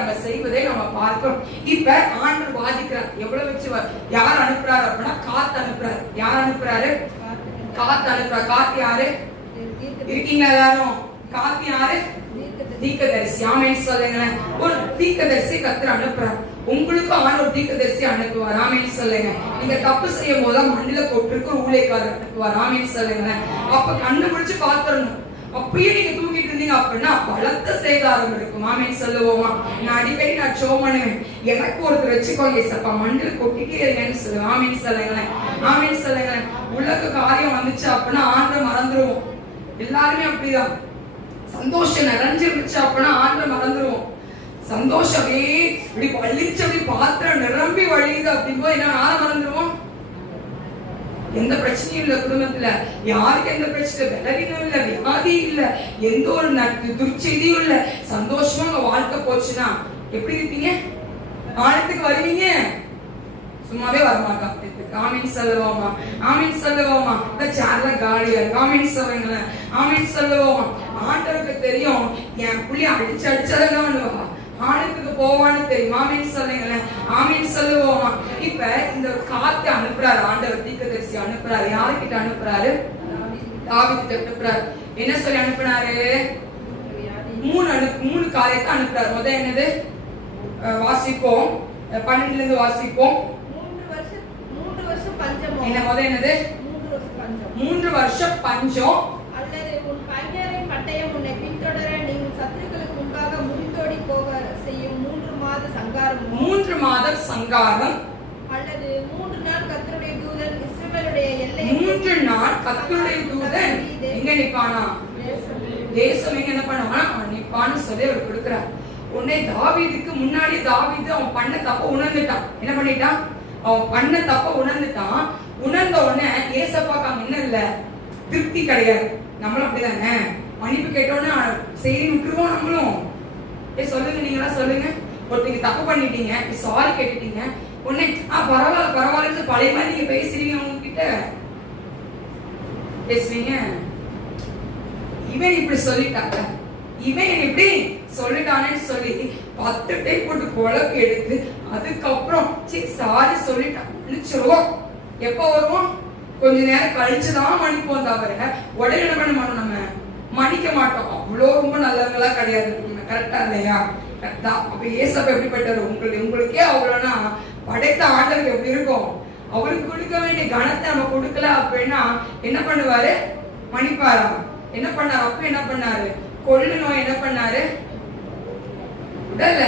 அங்க செய்வதை நம்ம பார்க்கிறோம். இப்ப ஆண்டவர் வாதிக்கிறார். எவ்வளவு வச்சு யார் அனுப்புறாரு அப்படின்னா காத்து அனுப்புறாரு. யார் அனுப்புறாரு? காத்து அனுப்புறாரு. காத்து யாரு இருக்கீங்களா எல்லாரும்? காத்து யாரு? தீர்க்கதரிசி. ஆமென் சொல்லுங்களேன். ஒரு தீர்க்கதரிசி கர்த்தர் அனுப்புறார். உங்களுக்கு ஆண்டவர் தீர்க்கதரிசி அனுப்புவார். ஆமென் சொல்லுங்க. நீங்க தப்பு செய்யும் போது மண்ணில கொட்டிருக்கு ஊழியக்காரர் அனுப்புவார். ஆமென் சொல்லுங்களேன். அப்ப கண்டுபிடிச்சு பாத்துறணும். அப்பயே நீங்க தூங்கிட்டு இருந்தீங்க அப்படின்னா பலத்த சேதாரம் இருக்கும். ஆமென் சொல்லுவோமா? நான் அடிக்கடி நான் ஷோ பண்ணுவேன். எனக்கு ஒருத்தர் வச்சுக்கோங்க ஏசப்பா மண்ணில கொட்டிட்டே இருக்கேன்னு சொல்லுவேன். ஆமென் சொல்லுங்களேன். ஆமென் சொல்லுங்களேன். உலக காரியம் வந்துச்சு அப்படின்னா ஆண்டவர் மறந்துடுவோம். எல்லாருமே அப்படிதான். சந்தோஷம் நிறைஞ்சிருந்துச்சு அப்படின்னா ஆண்டவர் மறந்துடுவோம். சந்தோஷமே இப்படி வலிச்சு அப்படி பாத்திரம் நிரம்பி வழியுது அப்படின்போது என்ன ஆள மறந்துடுவோம். எந்த பிரச்சனையும் இல்ல குடும்பத்துல, யாருக்கு எந்த பிரச்சனை, விலகினும் இல்ல, வியாதி இல்ல, எந்த ஒரு துர்ச்செய்தியும் இல்ல, சந்தோஷமா உங்க வாழ்க்கை போச்சுன்னா எப்படி இருப்பீங்க? ஆழத்துக்கு வருவீங்க? சும்மாவே வரமாட்டான். ஆமென் சொல்லுவோமா? ஆமென் சொல்லுவோமா? இந்த சேர்ல காலியா இருக்கு. ஆமென் சொல்லுங்களேன். ஆமென் சொல்லுவோமா? ஆண்டவருக்கு தெரியும் என் புள்ளி அடிச்சு அடிச்சதான் பண்ணுவா ஆழத்துக்கு போவான்னு தெரியும். ஆமென் சொல்லுங்களேன். ஆமென் சொல்லுவோமா? இப்ப இந்த காத்து அனுப்புறாரு ஆண்டவர். தீர்க்கதரிசி அனுப்புறாரு. யாருக்கிட்ட அனுப்புறாரு? தாவீதுகிட்ட அனுப்புறாரு. என்ன சொல்லி அனுப்புனாரு? மூணு காரியத்தை அனுப்புறாரு. முதல் என்னது வாசிப்போம். 12 இருந்து வாசிப்போம். என்ன முதல் என்னது? 3 வருஷம் பஞ்சம். அல்லது உன் பகைஞரின் பட்டயம் உன்னை பின்தொடர நீங்கள் சத்துருக்களுக்கு முன்பாக முறிந்தோடி போக செய்யும் 3 மாத சங்காரம். 3 மாதம் சங்காரம். அல்லது 3 நாள் கர்த்தருடைய தூதன் இஸ்ரவேலுடைய எல்லை. 3 நாள் கர்த்தருடைய தூதன் எங்க நிப்பானா? தேசம் எங்க என்ன பண்ணுவானா? நிப்பான்னு சொல்லி அவர் கொடுக்கிறார். உன்னை தாவீதுக்கு முன்னாடி தாவீது அவன் பண்ண தப்ப உணர்ந்துட்டான். என்ன பண்ணிட்டான்? அவன் பண்ண தப்ப உணர்ந்துட்டான். உணர்ந்த உடனே ஏசப்பாக்கு அங்க என்ன இல்ல? திருப்தி கிடையாது. நம்மளும் அப்படிதானே? மன்னிப்பு கேட்டோன்னு செய்தி விட்டுருவோம் நம்மளும். சொல்லுங்க, நீங்களா சொல்லுங்க. ஒருத்தங்க தப்பு பண்ணிட்டீங்க, சாரி கேட்டுட்டீங்க, உடனே பரவாயில்ல பரவாயில்ல பழைய மாதிரி நீங்க பேசுறீங்க. அவங்க கிட்ட பேசுவீங்க. இவன் இப்படி சொல்லிட்டாங்க, இவன் இப்படி சொல்லிட்டானேன்னு சொல்லி 10 டைம் போட்டு குழப்பி எடுத்து அதுக்கப்புறம் சாரி சொல்லிட்டான் மன்னிச்சிருவோம். எப்ப வருவோம்? கொஞ்ச நேரம் கழிச்சுதான் மன்னிப்போம். தவிர உடனே என்ன பண்ண மாட்டோம், நம்ம மன்னிக்க மாட்டோம். அவ்வளோ ரொம்ப நல்லவங்களா கிடையாது. கரெக்டா இல்லையா? கரெக்டா. அப்ப ஏசப்ப எப்படிப்பட்டாரு? உங்களுக்கே அவ்வளோனா படைத்த ஆண்டவருக்கு எப்படி இருக்கும்? அவருக்கு கொடுக்க வேண்டிய கணத்தை நம்ம கொடுக்கல அப்படின்னா என்ன பண்ணுவாரு? மன்னிப்பாரா? என்ன பண்ணாரு? அப்ப என்ன பண்ணாரு? கொள்ளு நோய் என்ன பண்ணாரு? உடல்ல